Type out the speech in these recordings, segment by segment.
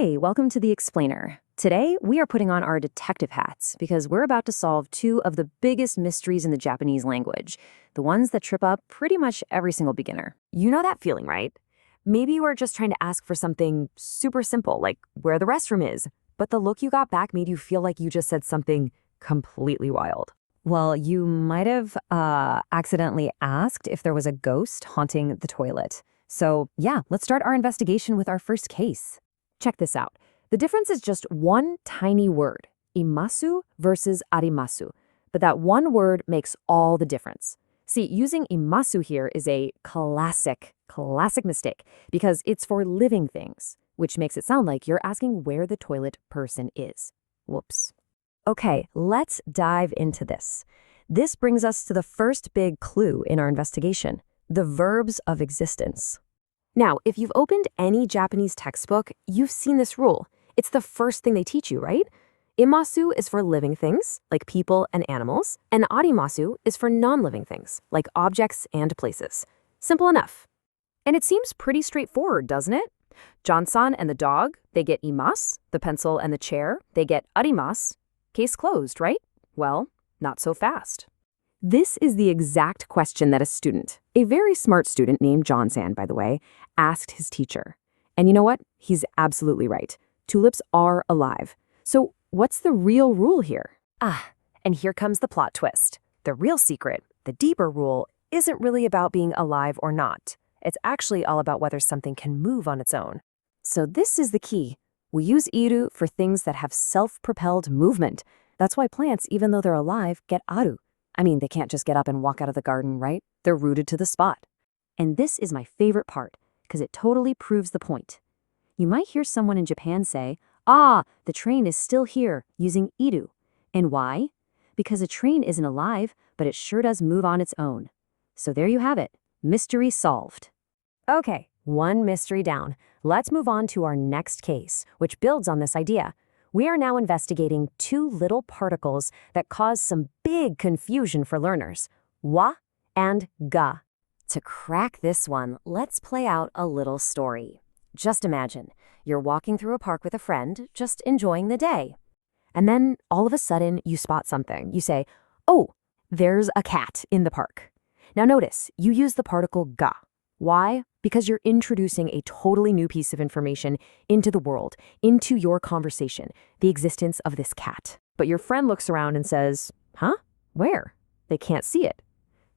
Hey, welcome to The Explainer. Today, we are putting on our detective hats because we're about to solve two of the biggest mysteries in the Japanese language, the ones that trip up pretty much every single beginner. You know that feeling, right? Maybe you were just trying to ask for something super simple, like where the restroom is, but the look you got back made you feel like you just said something completely wild. Well, you might have accidentally asked if there was a ghost haunting the toilet. So, yeah, let's start our investigation with our first case. Check this out. The difference is just one tiny word, imasu versus arimasu. But that one word makes all the difference. See, using imasu here is a classic mistake because it's for living things, which makes it sound like you're asking where the toilet person is. Whoops. Okay, let's dive into this. This brings us to the first big clue in our investigation, the verbs of existence. Now, if you've opened any Japanese textbook, you've seen this rule. It's the first thing they teach you, right? Imasu is for living things, like people and animals, and arimasu is for non-living things, like objects and places. Simple enough. And it seems pretty straightforward, doesn't it? Johnson and the dog, they get imas. The pencil and the chair, they get arimas. Case closed, right? Well, not so fast. This is the exact question that a student, a very smart student named Johnson, by the way, asked his teacher. And you know what? He's absolutely right. Tulips are alive. So what's the real rule here? And here comes the plot twist. The real secret, the deeper rule, isn't really about being alive or not. It's actually all about whether something can move on its own. So this is the key. We use iru for things that have self-propelled movement. That's why plants, even though they're alive, get aru. I mean, they can't just get up and walk out of the garden, right? They're rooted to the spot. And this is my favorite part, because it totally proves the point. You might hear someone in Japan say, the train is still here, using iru. And why? Because a train isn't alive, but it sure does move on its own. So there you have it. Mystery solved. Okay, one mystery down. Let's move on to our next case, which builds on this idea. We are now investigating two little particles that cause some big confusion for learners, wa and ga. To crack this one, let's play out a little story. Just imagine, you're walking through a park with a friend, just enjoying the day. And then, all of a sudden, you spot something. You say, oh, there's a cat in the park. Now notice, you use the particle ga. Why? Because you're introducing a totally new piece of information into the world, into your conversation, the existence of this cat. But your friend looks around and says, huh? Where? They can't see it.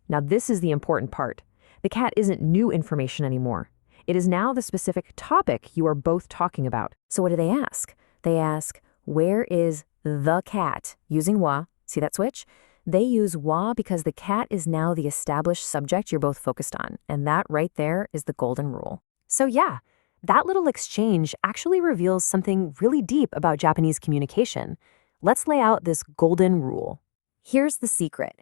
Now this is the important part. The cat isn't new information anymore. It is now the specific topic you are both talking about. So what do they ask? They ask, where is the cat? Using wa. See that switch? They use wa because the cat is now the established subject you're both focused on, and that right there is the golden rule. So yeah, that little exchange actually reveals something really deep about Japanese communication. Let's lay out this golden rule. Here's the secret.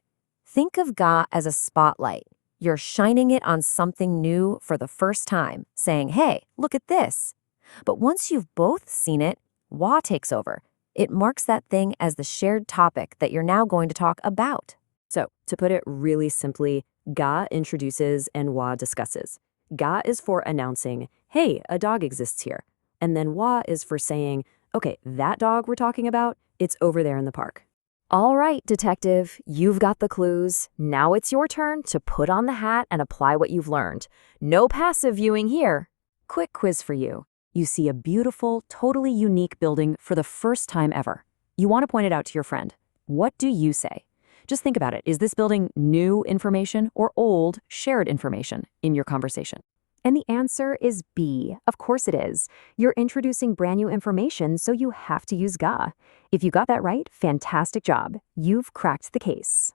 Think of ga as a spotlight. You're shining it on something new for the first time, saying, hey, look at this. But once you've both seen it, wa takes over. It marks that thing as the shared topic that you're now going to talk about. So, to put it really simply, ga introduces and wa discusses. Ga is for announcing, hey, a dog exists here. And then wa is for saying, okay, that dog we're talking about, it's over there in the park. All right, detective, you've got the clues. Now it's your turn to put on the hat and apply what you've learned. No passive viewing here. Quick quiz for you. You see a beautiful, totally unique building for the first time ever. You want to point it out to your friend. What do you say? Just think about it. Is this building new information or old, shared information in your conversation? And the answer is B. Of course it is. You're introducing brand new information, so you have to use ga. If you got that right, fantastic job. You've cracked the case.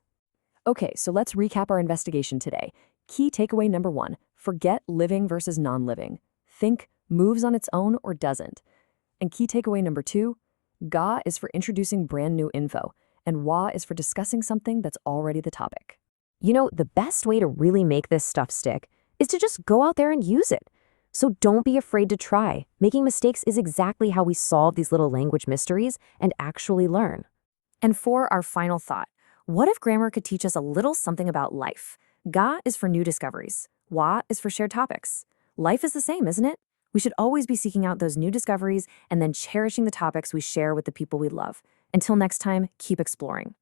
Okay, so let's recap our investigation today. Key takeaway number 1, forget living versus non-living. Think moves on its own or doesn't. And key takeaway number 2, ga is for introducing brand new info, and wa is for discussing something that's already the topic. You know, the best way to really make this stuff stick is to just go out there and use it. So don't be afraid to try. Making mistakes is exactly how we solve these little language mysteries and actually learn. And for our final thought, what if grammar could teach us a little something about life? Ga is for new discoveries. Wa is for shared topics. Life is the same, isn't it? We should always be seeking out those new discoveries and then cherishing the topics we share with the people we love. Until next time, keep exploring.